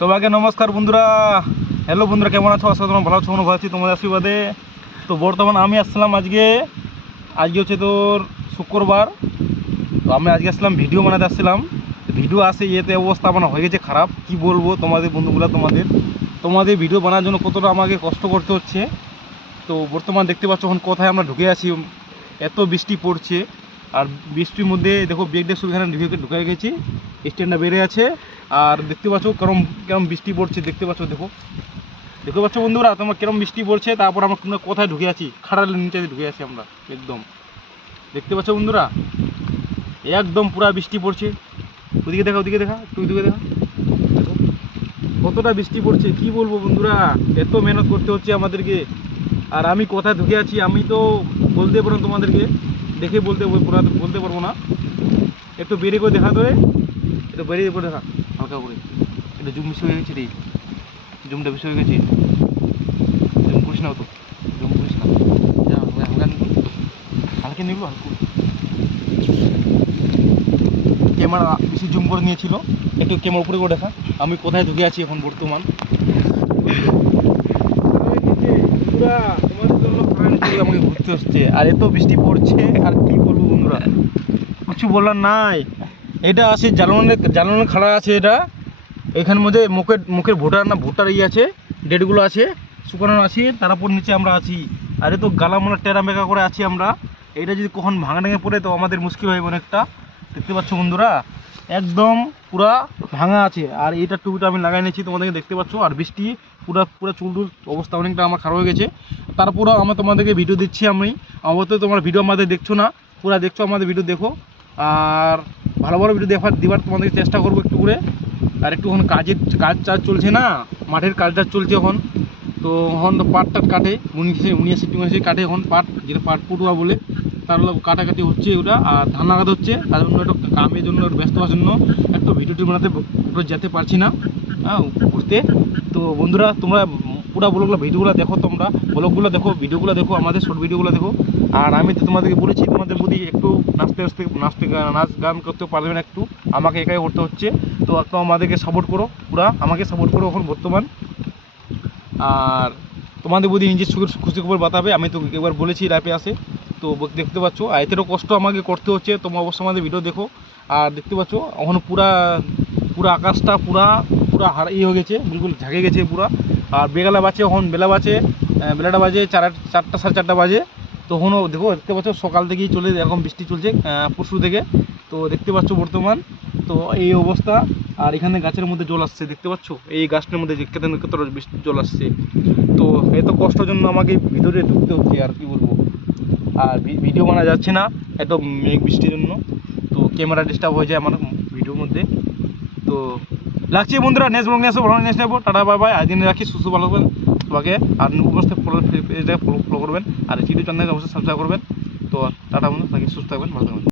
সবাইকে নমস্কার বন্ধুরা। হ্যালো বন্ধুরা, কেমন আছো? করি তোমরা ভালো আছো ভালো আছি, তোমাদের আশীর্বাদে। তো বর্তমান আমি আসলাম আজকে আজকে হচ্ছে তোর শুক্রবার। তো আমি আজকে আসলাম ভিডিও বানাতে আসছিলাম। ভিডিও আসে, ইয়েতে অবস্থা আমার হয়ে গেছে খারাপ। কি বলব তোমাদের বন্ধুগুলো, তোমাদের? তোমাদের ভিডিও বানার জন্য কতটা আমাকে কষ্ট করতে হচ্ছে? তো বর্তমান দেখতে পাচ্ছ, এখন কোথায় আমরা ঢুকে আছি, এত বৃষ্টি পড়ছে। আর বৃষ্টির মধ্যে, দেখো বেগ ডেক এখানে ঢুকে ঢুকে গেছি। স্ট্যান্ডটা বেড়ে আছে। আর দেখতে পাচ্ছ কেরম কেরম বৃষ্টি পড়ছে, দেখতে পাচ্ছ, দেখো। দেখতে পাচ্ছ বন্ধুরা, তোমার কেরম বৃষ্টি পড়ছে, তারপর আমরা তোমরা কোথায় ঢুকে আছি? খাড়ালের নিচে ঢুকে আছি আমরা, একদম। দেখতে পাচ্ছ বন্ধুরা? একদম পুরা বৃষ্টি পড়ছে। ওদিকে দেখা ওদিকে দেখা, একটু ওদিকে দেখা। কতটা বৃষ্টি পড়ছে, কি বলব বন্ধুরা? এত মেহনত করতে হচ্ছে আমাদেরকে। আর আমি কোথায় ঢুকে আছি, আমি তো বলতে পারো তোমাদেরকে। দেখে বলতে বল- বলতে পারব না। একটু বেরিয়ে করে দেখা ধরে একটু বেরিয়ে করে দেখা হালকা করে। একটু জুম বেশি হয়ে গেছে রে। জুমটা বেশি হয়ে গেছে। জুম করিস না তো জুম করিস না। হালকা হালকা নিবি হালকা? ক্যামেরা বেশি জুম করে নিয়েছিল। একটু ক্যামেরা উপরে করে দেখা। আমি কোথায় ঢুকে আছি এখন বর্তমান? বন্ধুরা, তোমাদের জন্য কারেন্ট চলে আমাকে ঘুরতে হচ্ছে আর এত বৃষ্টি পড়ছে, আর কি বলব বন্ধুরা? কিছু বলার নাই। এটা আছে জ্বালানের জ্বালানের খাড়া আছে এটা। এখানের মধ্যে মুখের মুখের ভোটার না, ভোটার ইয়ে আছে ডেটগুলো আছে শুকানো আছে তারপর নিচে আমরা আছি। আর তো গালামালা টেরা মেকা করে আছি আমরা। এটা যদি কখন ভাঙা ভেঙে পড়ে তো আমাদের মুশকিল হয় অনেকটা। দেখতে পাচ্ছ বন্ধুরা? একদম পুরা ভাঙা আছে। আর এইটা টুপিটা আমি লাগাই নিয়েছি, তোমাদেরকে দেখতে পাচ্ছ। আর বৃষ্টি, পুরা, পুরো চুলটুল অবস্থা অনেকটা আমার খারাপ হয়ে গেছে। তারপরেও আমরা তোমাদেরকে ভিডিও দিচ্ছি আমি। অবশ্যই তোমার ভিডিও আমাদের দেখছ না, পুরা দেখছ আমাদের ভিডিও দেখো। আর ভালো ভালো ভিডিও দেখার দিবার তোমাদেরকে চেষ্টা করব একটু করে। আর একটু এখন কাজের কাজ চাজ চলছে না, মাঠের কাজ টাজ চলছে এখন। তো এখন তো পাট টাট কাটে উনিশে উনিশে টুনিশে কাটে এখন পাট, যেটা পাট পটুয়া বলে। তার হলো কাটাকাটি হচ্ছে ওটা, আর ধান লাগাতে হচ্ছে। তার জন্য একটু কামের জন্য একটু ব্যস্ত হওয়ার জন্য একটু ভিডিওটি বানাতে যেতে পারছি না। হ্যাঁ ঘুরতে। তো বন্ধুরা, তোমরা পুরো ব্লগগুলো, ভিডিওগুলো দেখো তোমরা, ব্লগগুলো দেখো, ভিডিওগুলো দেখো, আমাদের শর্ট ভিডিওগুলো দেখো। আর আমি তো তোমাদেরকে বলেছি, তোমাদের প্রতি একটু নাচতে নাচতে নাচতে, নাচ গান করতে পারবে না একটু, আমাকে একাই করতে হচ্ছে। তো একটু আমাদেরকে সাপোর্ট করো, পুরা আমাকে সাপোর্ট করো এখন বর্তমান। আর তোমাদের যদি নিজের সুখের খুশি খবর বাতাবে, আমি তো একবার বলেছি র্যাপে আসে। তো দেখতে পাচ্ছ এতেরও কষ্ট আমাকে করতে হচ্ছে, তোমরা অবশ্যই আমাদের ভিডিও দেখো। আর দেখতে পাচ্ছ, এখন পুরা পুরা আকাশটা পুরা পুরা ইয়ে হয়ে গেছে, বিলকুল ঝাঁকে গেছে পুরা। আর বেলা বাজে, এখন বেলা বাজে বেলাটা বাজে চার, চারটা সাড়ে চারটা বাজে। তখনও দেখো, দেখতে পাচ্ছ, সকাল থেকেই চলে এরকম বৃষ্টি চলছে পরশু থেকে। তো দেখতে পাচ্ছ বর্তমান, তো এই অবস্থা। আর এখানে গাছের মধ্যে জল আসছে, দেখতে পাচ্ছ? এই গাছটার মধ্যে যে কেতন কতটা বৃষ্টি জল আসছে। তো এত কষ্টের জন্য আমাকে ভিতরে ঢুকতে হচ্ছে, আর কি বলব? আর ভিডিও বানা যাচ্ছে না এত মেঘ বৃষ্টির জন্য। তো ক্যামেরা ডিস্টার্ব হয়ে যায় আমার ভিডিওর মধ্যে। তো লাগছে বন্ধুরা নেক্সট ব্লগ নিয়ে আসব ভালো নেক্সট নেব টাটা বাই বাই আজকে রাখি, সুস্থ ভালো করবেন তোমাকে আর নতুন ফলো করবেন। আর ইউটিউব চ্যানেলকে অবশ্যই সাবস্ক্রাইব করবেন। তো টাটা বন্ধু থাকি সুস্থ থাকবেন, ভালো থাকবেন।